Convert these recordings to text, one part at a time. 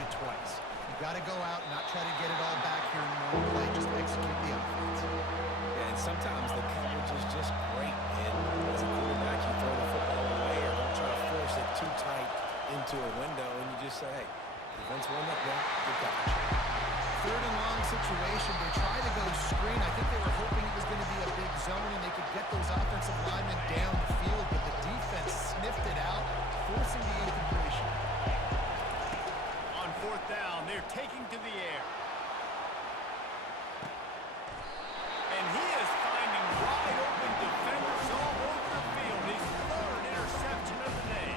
you twice. You got to go out and not try to get it all back here in one play. Just execute the offense. Yeah, and sometimes the coverage is just great. And as a quarterback, you throw the football away or don't try to force it too tight into a window, and you just say, hey, defense won that one. Good coverage. Third and long situation. They tried to go screen. I think they were hoping it was going to be a big zone and they could get those offensive linemen down the field, but the defense sniffed it out, forcing the incompletion. On fourth down, they're taking to the air. And he is finding wide open defenders all over the field. His third interception of the day.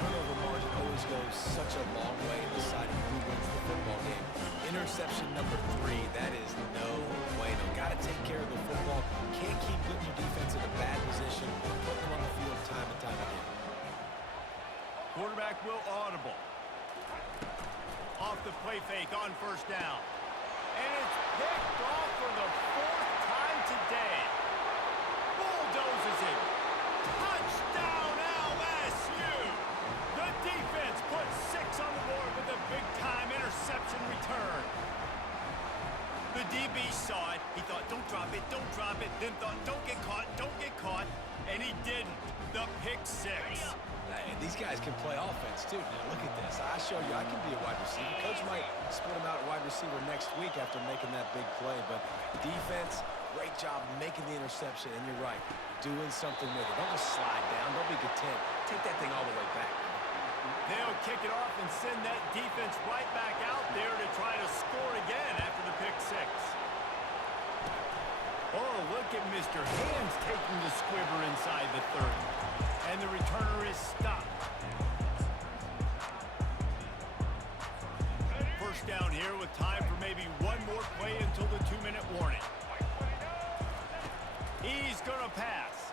Turnover margin always goes such a long way in deciding who wins the football game. Interception number 3, that is no bueno. Got to take care of the football. Can't keep putting your defense in a bad position, putting them on the field time and time again. Quarterback will audible. Off the play fake on first down. And it's picked off for the 4th time today. Bulldozes it. Touchdown LSU! The defense puts 6 on the board with a big-time interception return. The DB saw it. He thought, don't drop it, don't drop it. Then thought, don't get caught. And he didn't. The pick 6. Hey, these guys can play offense, too. Now, look at this. I show you I can be a wide receiver. Coach might split him out at wide receiver next week after making that big play. But defense, great job making the interception. And you're right, doing something with it. Don't just slide down. Don't be content. Take that thing all the way back. They'll kick it off and send that defense right back out there to try to score again after the pick 6. Oh, look at Mr. Hands taking the squibber inside the 30. And the returner is stopped. First down here with time for maybe one more play until the 2-minute warning. He's going to pass.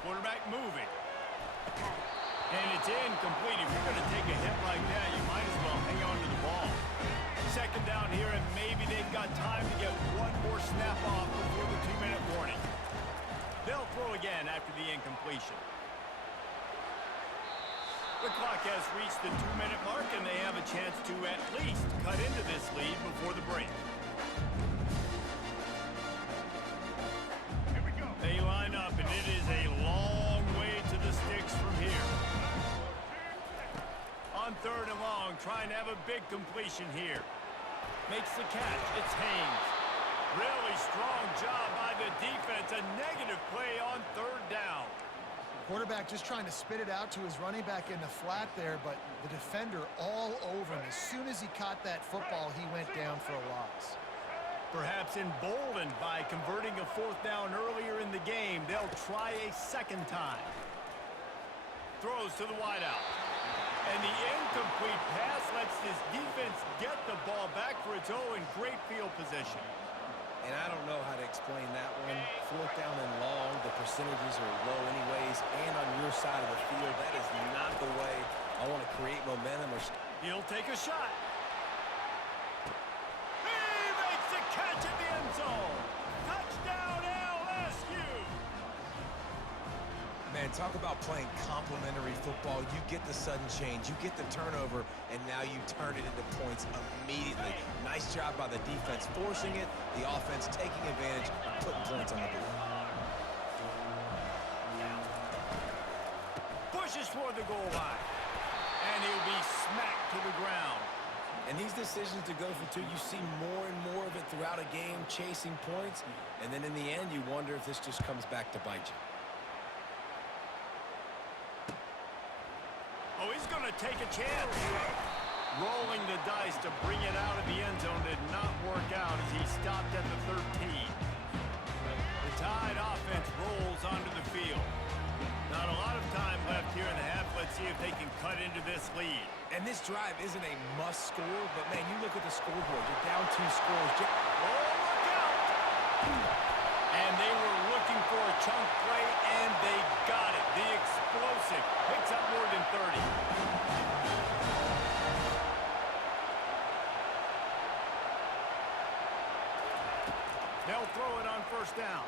Quarterback moving. And it's incomplete. If you're going to take a hit like that, you might as well hang on to the ball. Second down here, and maybe they've got time to get one more snap off before the 2-minute warning. They'll throw again after the incompletion. The clock has reached the 2-minute mark, and they have a chance to at least cut into this lead before the break. Here we go. They line up, and it is a long way to the sticks from here. On third and long, trying to have a big completion here. Makes the catch. It's Haynes. Really strong job by the defense. A negative play on third down. Quarterback just trying to spit it out to his running back in the flat there, but the defender all over him. As soon as he caught that football, he went down for a loss. Perhaps emboldened by converting a 4th down earlier in the game, they'll try a second time. Throws to the wideout. And the incomplete pass lets this defense get the ball back for its own great field position. And I don't know how to explain that one. 4th down and long, the percentages are low anyways, and on your side of the field, that is not the way I want to create momentum. He'll take a shot. He makes the catch in the end zone. Touchdown LSU. Man, talk about playing complementary football. You get the sudden change, you get the turnover, and now you turn it into points immediately. Nice job by the defense forcing it, the offense taking advantage and putting points on the board. Pushes toward the goal line. And he'll be smacked to the ground. And these decisions to go for 2, you see more and more of it throughout a game, chasing points, and then in the end, you wonder if this just comes back to bite you. Oh, he's going to take a chance. Rolling the dice to bring it out of the end zone did not work out as he stopped at the 13. The Tide offense rolls onto the field. Not a lot of time left here in the half. Let's see if they can cut into this lead. And this drive isn't a must score, but man, you look at the scoreboard. You're down 2 scores. Oh, look out! And they were looking for a chunk play, and they got it. The explosive picks up more than 30. They'll throw it on first down.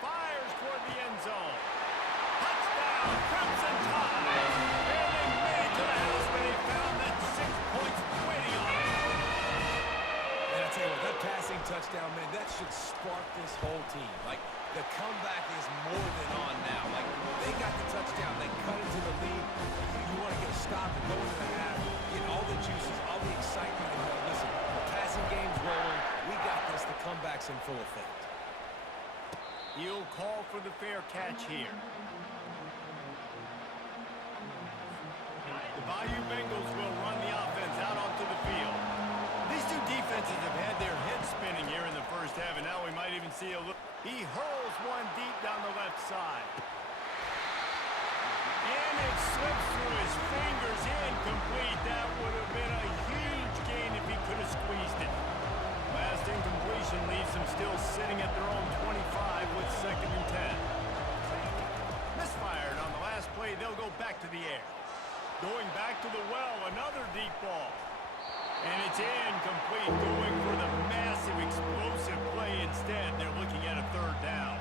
Fires toward the end zone. Touchdown, Crimson Tide! And they made it to the house when they found that 6 touchdown, man, that should spark this whole team. Like, the comeback is more than on now. Like, they got the touchdown. They cut into the lead. You want to get a stop and go into the half, get all the juices, all the excitement. And listen, the passing game's rolling. We got this. The comeback's in full effect. He'll call for the fair catch here. The Bayou Bengals will run the offense out onto the field. These two defenses have had their heads spinning here in the first half, and now we might even see a look. He hurls one deep down the left side. And it slips through his fingers, incomplete. That would have been a huge gain if he could have squeezed it. Last incompletion leaves them still sitting at their own 25 with 2nd and 10. Misfired on the last play. They'll go back to the air. Going back to the well, another deep ball. And it's incomplete, going for the massive, explosive play instead. They're looking at a 3rd down.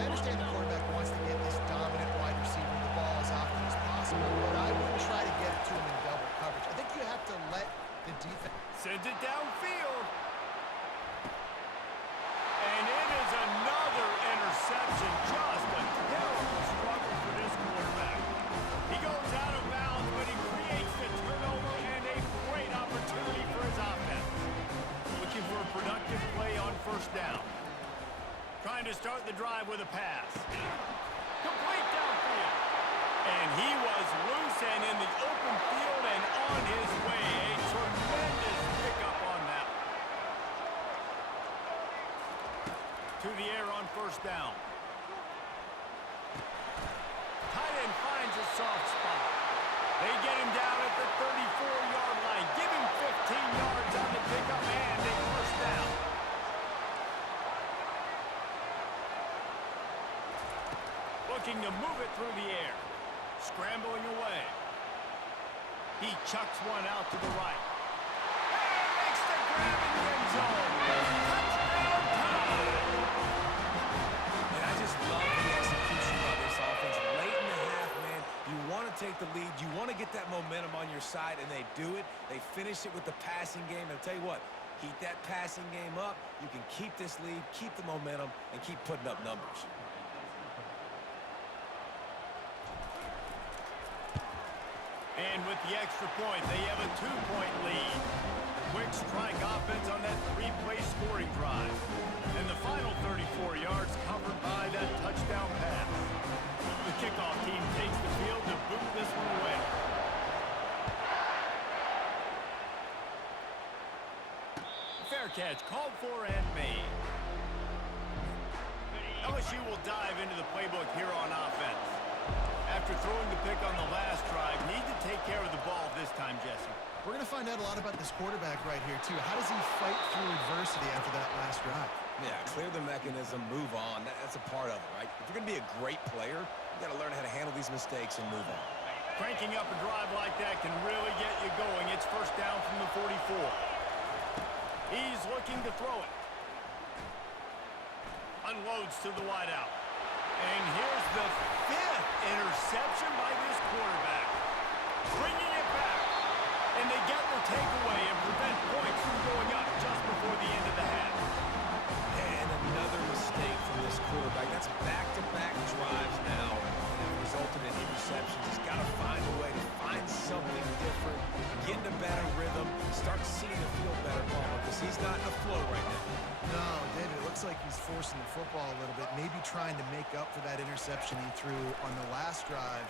I understand the quarterback wants to get this dominant wide receiver the ball as often as possible, but I wouldn't try to get it to him in double coverage. I think you have to let the defense... Sends it downfield. And it is another interception. Just a terrible struggle for this quarterback. He goes out of bounds, but he creates the turnover and a great opportunity for his offense. Looking for a productive play on 1st down. Trying to start the drive with a pass. Complete downfield. And he was loose and in the open field and on his way. A tremendous pickup on that. To the air on 1st down. Tight end finds a soft spot. They get him down at the 34-yard line. Give him 15 yards on the pickup and a 1st down. Looking to move it through the air. Scrambling away. He chucks one out to the right. And makes the grab in the end zone. Touchdown time! And I just love the execution of this offense. Late in the half, man, you want to take the lead. You want to get that momentum on your side, and they do it. They finish it with the passing game. And I'll tell you what, heat that passing game up. You can keep this lead, keep the momentum, and keep putting up numbers. And with the extra point, they have a 2-point lead. Quick strike offense on that 3-play scoring drive. And the final 34 yards covered by that touchdown pass. The kickoff team takes the field to boot this one away. Fair catch called for and made. LSU will dive into the playbook here on offense. After throwing the pick on the last drive, need to take care of the ball this time, Jesse. We're going to find out a lot about this quarterback right here, too. How does he fight through adversity after that last drive? Yeah, clear the mechanism, move on. That's a part of it, right? If you're going to be a great player, you got to learn how to handle these mistakes and move on. Cranking up a drive like that can really get you going. It's 1st down from the 44. He's looking to throw it. Unloads to the wideout. And here's the 5th interception by this quarterback. Bringing it back. And they get the takeaway and prevent points from going up just before the end of the half. And another mistake from this quarterback. That's back-to-back drives now. And it resulted in interceptions. He's got to find a way to find something different, get in a better rhythm, start seeing the field better, Palmer, because he's not in a flow right now. No, David, it looks like he's forcing the football a little bit, maybe trying to make up for that interception he threw on the last drive.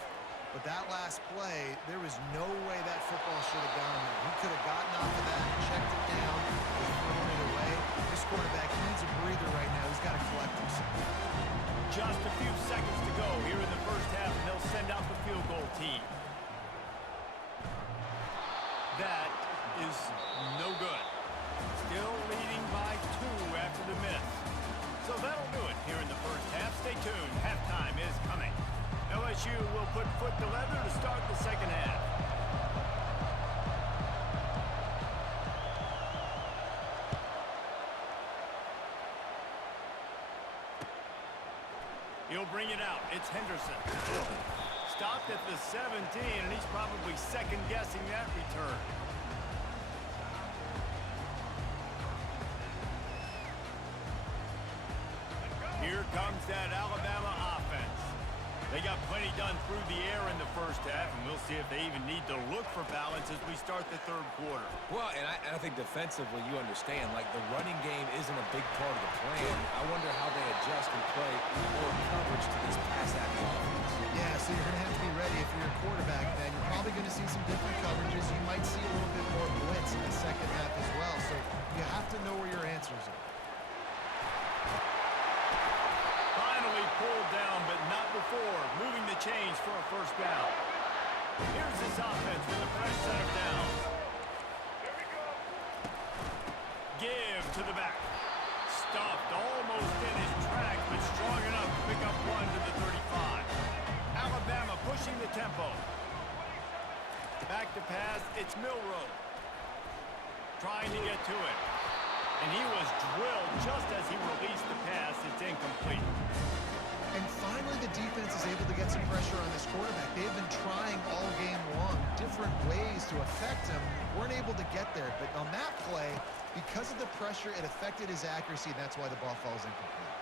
But that last play, there was no way that football should have gone there. He could have gotten off of that, checked it down, and thrown it away. This quarterback needs a breather right now. He's got to collect himself. Just a few seconds to go here in the first half, and they'll send out the field goal team. That is no good. Still leading by 2 after the miss. So that'll do it here in the first half. Stay tuned. Halftime is coming. LSU will put foot to leather to start the second half. He'll bring it out. It's Henderson. Stopped at the 17, and he's probably second-guessing that return. Here comes that Alabama offense. They got plenty done through the air in the first half, and we'll see if they even need to look for balance as we start the third quarter. Well, and I think defensively you understand, like the running game isn't a big part of the plan. I wonder how they adjust and play more coverage to this pass-happy offense. Yeah, so you're going to have to be ready if you're a quarterback then. You're probably going to see some different coverages. You might see a little bit more blitz in the second half as well. So you have to know where your answers are. Finally pulled down, but not before. Moving the chains for a first down. Here's this offense with a fresh set of downs. Give to the back. Stuffed almost in his track, but strong enough to pick up one to the 35. Alabama pushing the tempo. Back to pass, it's Milroe. Trying to get to it. And he was drilled just as he released the pass. It's incomplete. And finally, the defense is able to get some pressure on this quarterback. They've been trying all game long different ways to affect him. Weren't able to get there. But on that play, because of the pressure, it affected his accuracy. That's why the ball falls incomplete.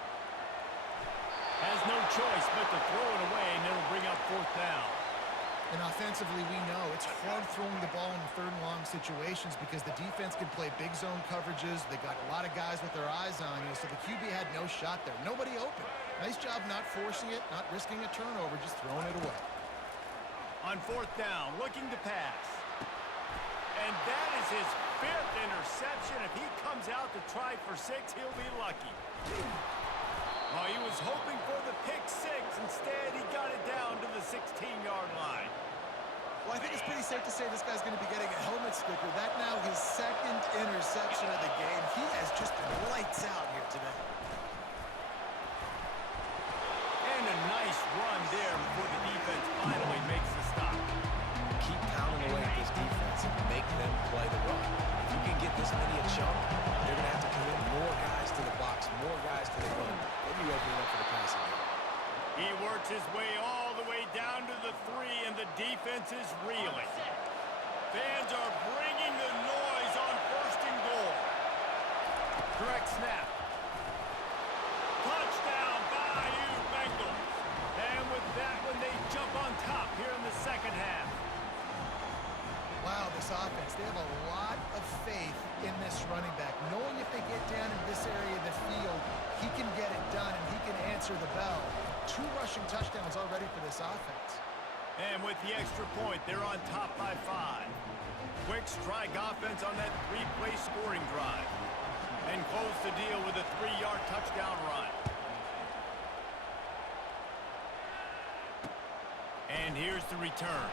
Has no choice but to throw it away, and it'll bring up fourth down. And offensively, we know it's hard throwing the ball in third and long situations because the defense can play big zone coverages. They got a lot of guys with their eyes on you, so the QB had no shot there. Nobody open. Nice job not forcing it, not risking a turnover, just throwing it away. On fourth down, looking to pass. And that is his fifth interception. If he comes out to try for 6, he'll be lucky. Oh, he was hoping for the pick 6. Instead, he got it down to the 16-yard line. Well, I think it's pretty safe to say this guy's going to be getting a helmet sticker. That now his second interception of the game. He has just been lights out here today. And a nice run there before the defense finally makes the stop. Keep pounding away at this defense and make them play the run. If you can get this many a chunk, they're going to have to commit more guys to the box, more guys to the run. Then you open it up for the passing game. He works his way all the way down to the 3, and the defense is reeling. Fans are bringing the noise on first and goal. Direct snap. Touchdown, Bayou Bengals. And with that one, they jump on top here in the second half. Wow, this offense, they have a lot of faith in this running back, knowing if they get down in this area of the field, he can get it done and he can answer the bell. 2 rushing touchdowns already for this offense. And with the extra point, they're on top by 5. Quick strike offense on that 3-play scoring drive. And close the deal with a 3-yard touchdown run. And here's the return.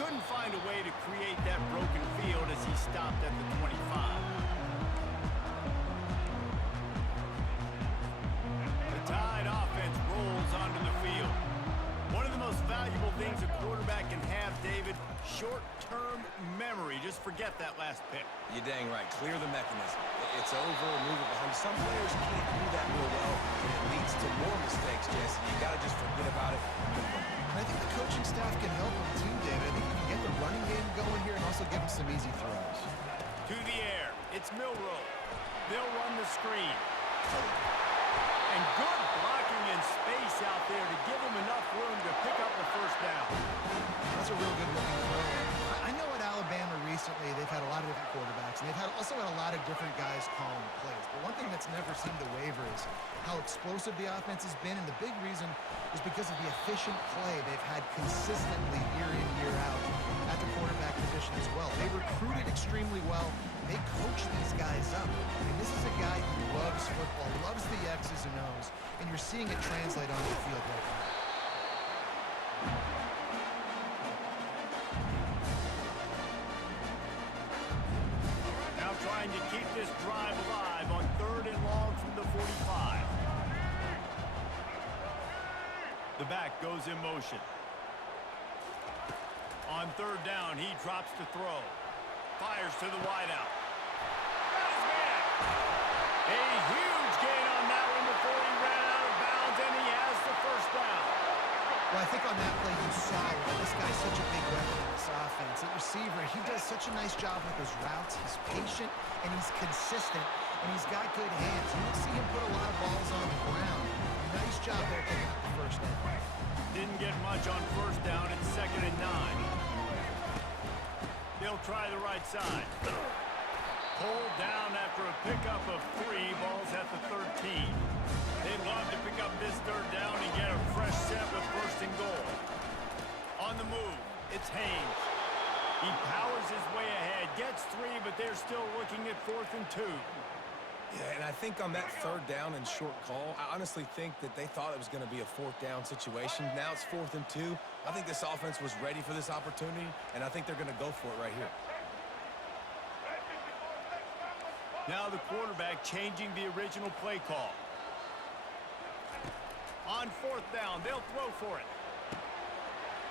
Couldn't find a way to create that broken field as he stopped at the 25. The Tide offense rolls onto the field. One of the most valuable things a quarterback can have, David, short-term memory. Just forget that last pick. You're dang right. Clear the mechanism. It's over, move it behind. Some players can't do that real well, and it leads to more mistakes, Jesse. You got to just forget about it and move on. And I think the coaching staff can help him too, David. I think he can get the running game going here and also give him some easy throws. To the air, it's Milroe. They'll run the screen. And good blocking in space out there to give him enough room to pick up the first down. That's a real good looking throw. I know at Alabama recently they've had a lot of different quarterbacks, and they've also had a lot of different guys calling plays. But one thing that's never seemed to waver is how explosive the offense has been, and the big reason is because of the efficient play they've had consistently year in, year out at the quarterback position as well. They recruited extremely well. They coach these guys up. And this is a guy who loves football, loves the X's and O's, and you're seeing it translate onto the field right now. Now trying to keep this drive alive on 3rd and long from the 45. The back goes in motion. On 3rd down, he drops to throw. Fires to the wideout. Got his man. A huge gain on that one before he ran out of bounds, and he has the first down. Well, I think on that play you saw that this guy's such a big weapon in this offense. At receiver, he does such a nice job with his routes. He's patient and he's consistent. and he's got good hands. You will see him put a lot of balls on the ground. Nice job there picking up the first down. Didn't get much on first down. It's 2nd and 9. They'll try the right side. Pulled down after a pickup of 3 balls at the 13. They'd love to pick up this 3rd down and get a fresh set with 1st and goal. On the move, it's Haynes. He powers his way ahead, gets 3, but they're still looking at 4th and 2. Yeah, and I think on that 3rd down and short call, I honestly think that they thought it was going to be a 4th down situation. Now it's 4th and 2. I think this offense was ready for this opportunity, and I think they're going to go for it right here. Now the quarterback changing the original play call. On 4th down, they'll throw for it.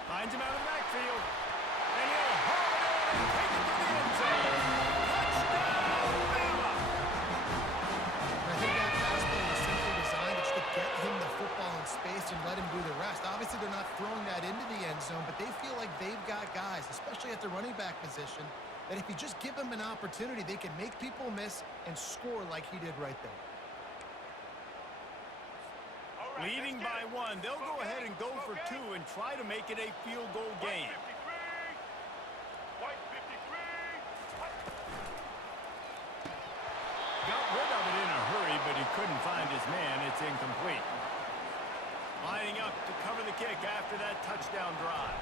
Finds him out of the backfield. And he'll haul it in and take it to the end zone. Touchdown, Bama! I think that pass play was simply designed to get him the football in space and let him do the rest. Obviously, they're not throwing that into the end zone, but they feel like they've got guys, especially at the running back position, that if you just give them an opportunity, they can make people miss and score like he did right there. Leading by 1, they'll go ahead and go for 2 and try to make it a field goal game. Got rid of it in a hurry, but he couldn't find his man. It's incomplete. Lining up to cover the kick after that touchdown drive.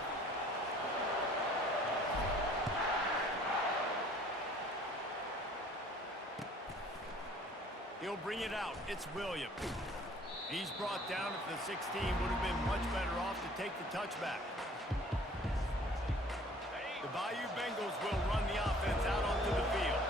He'll bring it out. It's Williams. He's brought down at the 16. Would have been much better off to take the touchback. The Bayou Bengals will run the offense out onto the field.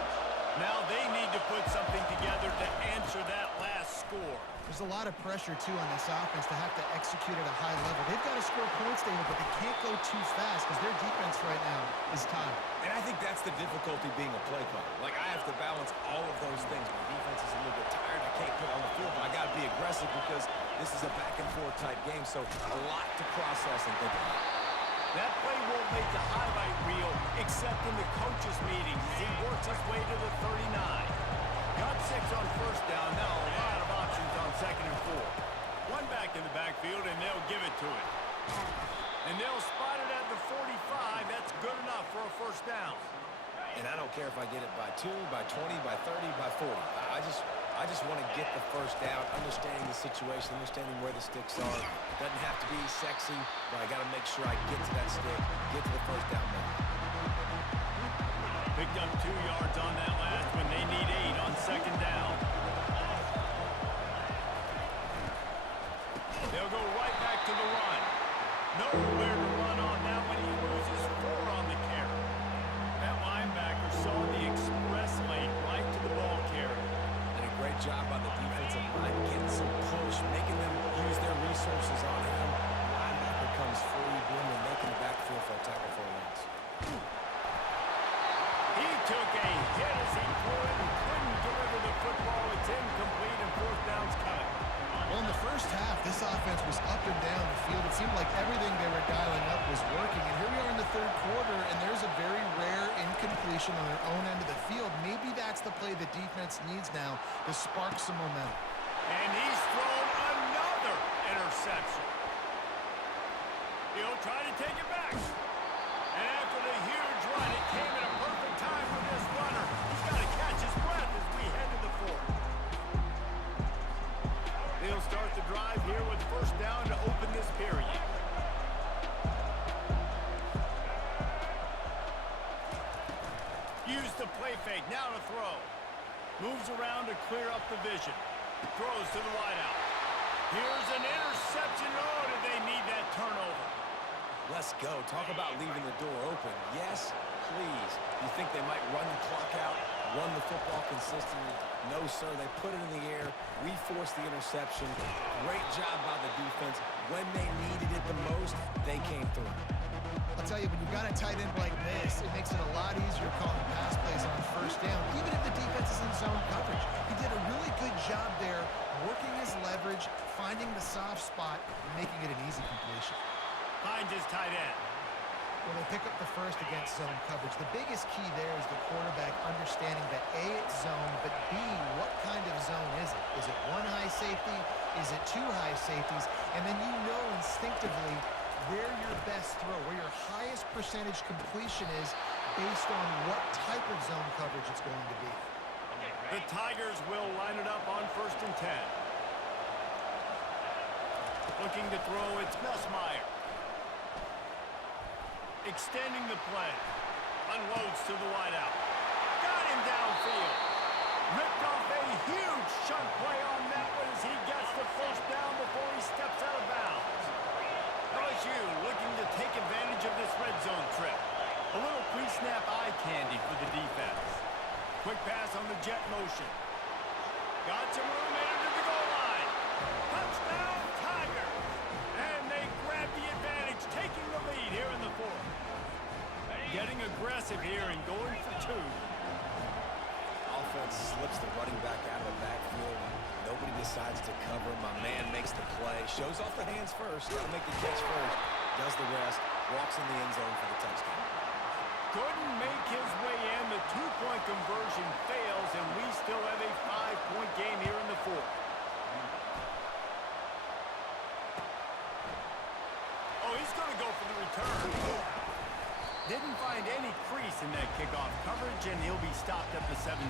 Now they need to put something together to answer that last score. There's a lot of pressure, too, on this offense to have to execute at a high level. They've got to score points, David, but they can't go too fast because their defense right now is tired. And I think that's the difficulty being a play caller. Like, I have to balance all of those things. My defense is a little bit tired. I can't put on the field, but I got to be aggressive because this is a back-and-forth type game, so a lot to process and think about. That play won't make the highlight reel except in the coaches' meetings as he works his way to the 39. Got 6 on first down. Now a lot of options on 2nd and 4. One back in the backfield, and they'll give it to him. And they'll spot it at the 45. That's good enough for a first down. And I don't care if I get it by 2, by 20, by 30, by 40. I just want to get the first down, understanding the situation, understanding where the sticks are. Doesn't have to be sexy, but I got to make sure I get to that stick, get to the first down moment. Picked up 2 yards on that last one. They need 8 on 2nd down. They'll go right back to the run. Nowhere to run on that one. He loses 4 on the carry. That linebacker saw the express lane right to the ball carrier. And a great job by the defensive line, getting some push, making them use their resources on him. Linebacker comes free, boom, and making the backfield for a tackle for a loss. He took a hit as he threw it and couldn't deliver the football. It's incomplete and 4th down's coming. Well, in the first half, this offense was up and down the field. It seemed like everything they were dialing up was working. And here we are in the 3rd quarter, and there's a very rare incompletion on their own end of the field. Maybe that's the play the defense needs now to spark some momentum. And he's thrown another interception. He'll try to take it back. And after the huge run, it came at a perfect time for this runner. He's got to catch his breath as we head to the 4th. They'll start the drive here with first down to open this period. Use the play fake, now to throw. Moves around to clear up the vision. Throws to the wideout. Here's an interception. Oh, did they need that turnover? Let's go. Talk about leaving the door open. Yes, please. You think they might run the clock out, run the football consistently? No, sir. They put it in the air. We forced the interception. Great job by the defense. When they needed it the most, they came through. I'll tell you, when you've got a tight end like this, it makes it a lot easier calling pass plays on first down, even if the defense is in zone coverage. He did a really good job there, working his leverage, finding the soft spot, and making it an easy completion. Finds his tight end. Well, they pick up the first against zone coverage. The biggest key there is the quarterback understanding that A, it's zone, but B, what kind of zone is it? Is it one high safety? Is it two high safeties? And then you know instinctively where your best throw, where your highest percentage completion is based on what type of zone coverage it's going to be. The Tigers will line it up on 1st and 10. Looking to throw, it's Nussmeier. Extending the play. Unloads to the wideout. Got him downfield. Ripped off a huge chunk play on that one as he gets the first down before he steps out of bounds. LSU looking to take advantage of this red zone trip. A little pre-snap eye candy for the defense. Quick pass on the jet motion. Got some room into the goal line. Touchdown, Tigers! And they grab the advantage, taking the lead here in the 4th. Getting aggressive here and going for 2. Offense slips the running back out of the backfield. Nobody decides to cover. My man makes the play. Shows off the hands first. Got to make the catch first. Does the rest. Walks in the end zone for the touchdown. Couldn't make his way in. The 2-point conversion fails, and we still have a 5-point game here in the 4th. Oh, he's going to go for the return. Didn't find any crease in that kickoff coverage, and he'll be stopped at the 17.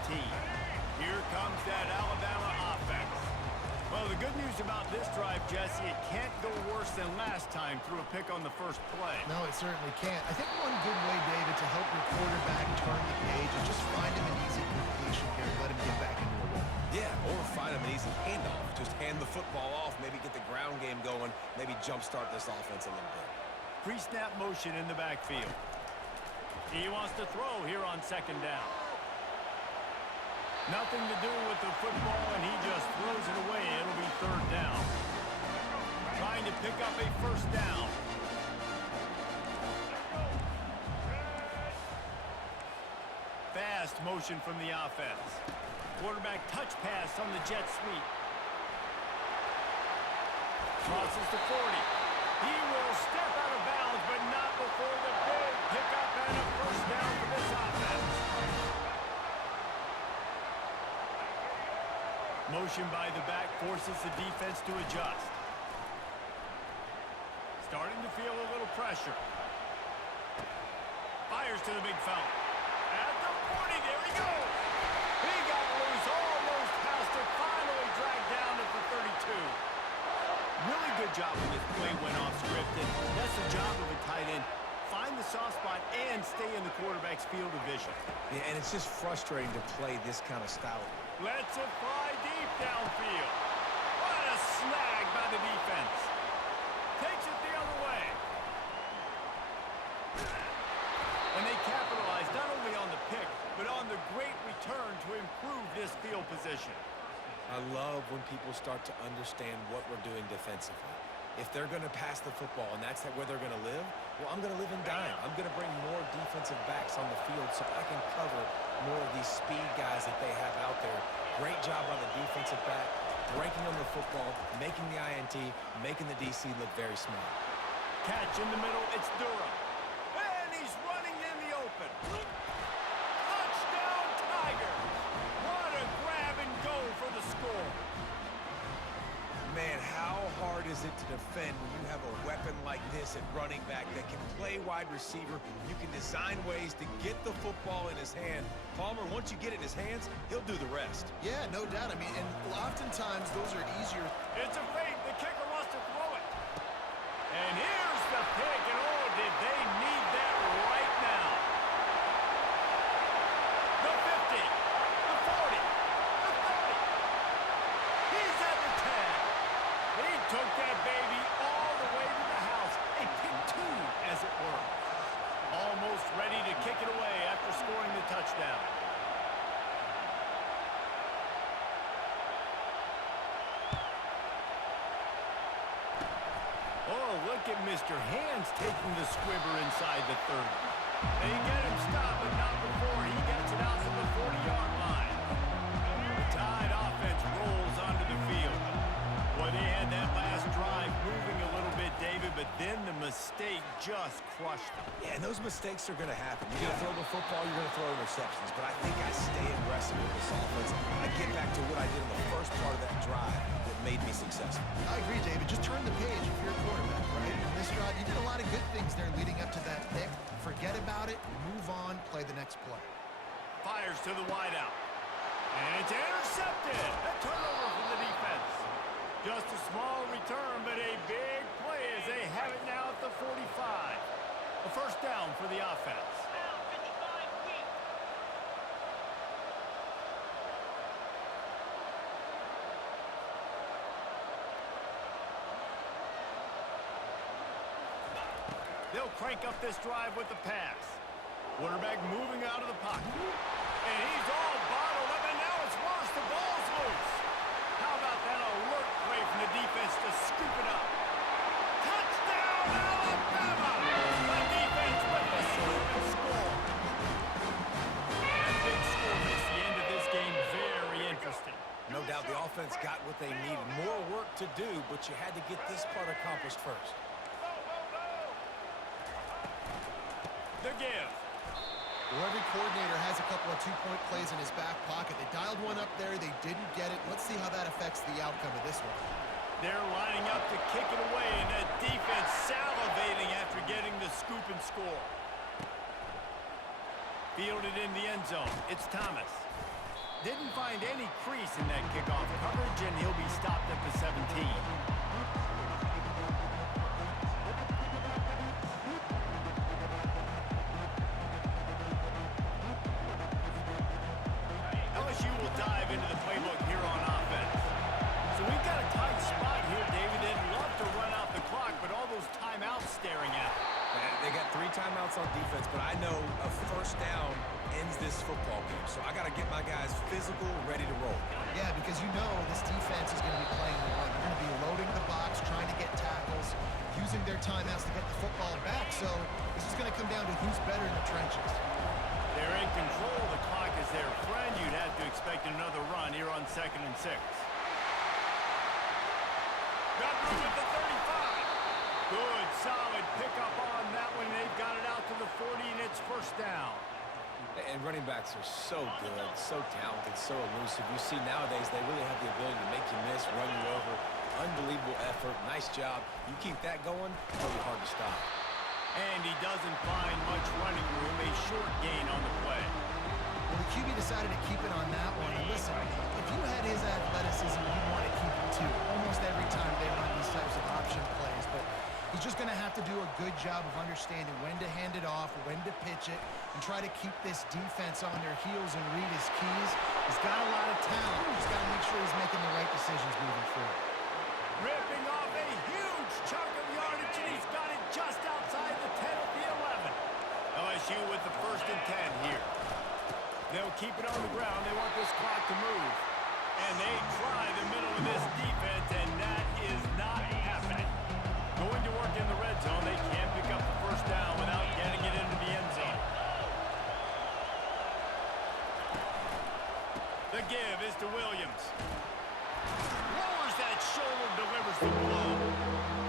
Here comes that Alabama offense. Well, the good news about this drive, Jesse, it can't go worse than last time through a pick on the first play. No, it certainly can't. I think one good way, David, to help your quarterback turn the page is just find him an easy completion here and let him get back into a rhythm. Yeah, or find him an easy handoff. Just hand the football off, maybe get the ground game going, maybe jumpstart this offense a little bit. Pre-snap motion in the backfield. He wants to throw here on 2nd down. Nothing to do with the football, and he just throws it away. It'll be 3rd down. Trying to pick up a 1st down. Fast motion from the offense. Quarterback touch pass on the jet sweep. Crosses to 40. He will step out of bounds, but not before the big pickup and a 1st down for this offense. Motion by the back forces the defense to adjust. Starting to feel a little pressure. Fires to the big fella. At the 40, there he goes. He got loose, almost past it, finally dragged down at the 32. Really good job when this play went off script, and that's the job of a tight end. Find the soft spot and stay in the quarterback's field of vision. Yeah, and it's just frustrating to play this kind of style. Lets it fly deep downfield. What a snag by the defense. Takes it the other way. And they capitalize not only on the pick, but on the great return to improve this field position. I love when people start to understand what we're doing defensively. If they're going to pass the football and that's where they're going to live, well, I'm going to live and dime. I'm going to bring more defensive backs on the field so I can cover more of these speed guys that they have out there. Great job on the defensive back, breaking on the football, making the INT, making the DC look very smart. Catch in the middle, it's Durham. And he's running in the open. Touchdown, Tigers! What a grab and go for the score. Man, how hard is it to defend when you have a weapon like this at running back that can play wide receiver? You can design ways to get the football in his hand. Palmer, once you get it in his hands, he'll do the rest. Yeah, no doubt. I mean, and oftentimes those are easier. It's a fake. The kicker wants to throw it. And here's the pick, and oh, did they need that right now. The 50, the 40, the 30. He's at the 10. He took that baby all the way to the house. A pick 2, as it were. Almost ready to kick it away after scoring the touchdown. Oh, look at Mr. Hands taking the squibber inside the 30. They get him stopped, but not before he gets it out to the 40-yard line. The Tide offense rolls onto the field. Well, they had that last drive moving a little bit, David, but in. The mistake just crushed him. Yeah, and those mistakes are going to happen. You're going to throw the football, you're going to throw interceptions. But I think I stay aggressive with this offense. I get back to what I did in the first part of that drive that made me successful. I agree, David. Just turn the page if you're a quarterback, right? This drive, you did a lot of good things there leading up to that pick. Forget about it, move on, play the next play. Fires to the wideout. And it's intercepted. A turnover from the defense. Just a small return, but a big play as they have it now at the 45. A first down for the offense. They'll crank up this drive with the pass. Quarterback moving out of the pocket. And he's all bottled up, and now it's worse. The ball's loose. How about that alert play from the defense to scoop it up? Touchdown, Alabama! The defense with the scoop and score. That big score makes the end of this game very interesting. No doubt the offense got what they needed. More work to do, but you had to get this part accomplished first. The give. Well, every coordinator has a couple of two-point plays in his back pocket. They dialed one up there. They didn't get it. Let's see how that affects the outcome of this one. They're lining up to kick it away, and that defense salivating after getting the scoop and score. Fielded in the end zone. It's Thomas. Didn't find any crease in that kickoff coverage, and he'll be stopped at the 17. LSU will dive into the playbook here on offense. So we've got a tight spot here, David. They'd love to run out the clock, but all those timeouts staring at them. They got 3 timeouts on defense, but I know a first down ends this football game. So I got to get my guys physical, ready to roll. Yeah, because you know this defense is going to be playing the run. They're going to be loading the box, trying to get tackles, using their timeouts to get the football back. So this is going to come down to who's better in the trenches. They're in control. The clock is their friend. You'd have to expect another run here on 2nd and 6. Got room at the 35. Good, solid pickup on that one. They've got it out to the 40, and it's first down. And running backs are so good, so talented, so elusive. You see nowadays they really have the ability to make you miss, run you over. Unbelievable effort. Nice job. You keep that going, it'll be hard to stop. And he doesn't find much running room. A short gain on the play. Well, the QB decided to keep it on that one. And listen, if you had his athleticism, you'd want to keep it too. Almost every time they run these types of option plays. But he's just going to have to do a good job of understanding when to hand it off, when to pitch it, and try to keep this defense on their heels and read his keys. He's got a lot of talent. He's got to make sure he's making the right decisions moving forward. Ripping off a huge chunk of yardage, and he's got it just outside the 10 at the 11. LSU with the 1st and 10 here. They'll keep it on the ground. They want this clock to move. And they try the middle of this defense, and that is not happening. Going to work in the red zone. They can't pick up the first down without getting it into the end zone. The give is to Williams. Lowers that shoulder, delivers the blow.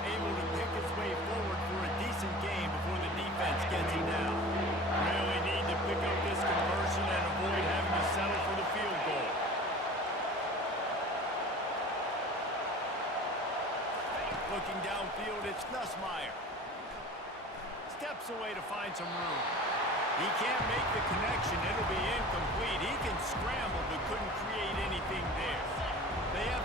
Able to pick his way forward for a decent game before the defense gets him down. Really need to pick up this conversion and avoid having to settle for the field goal. Looking downfield, it's Nussmeier. Steps away to find some room. He can't make the connection. It'll be incomplete. He can scramble, but couldn't create anything there. They have